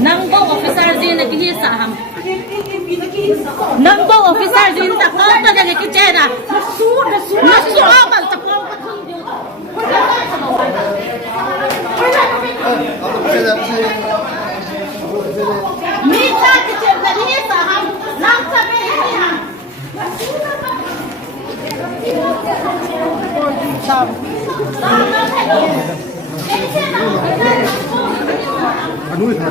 Number officer din naghihisa. Number officer din takot na nagkikitsera. Nasuabal takot ka kundi. Mita kitsera naghihisa. Nang sabi niya. Ano ito?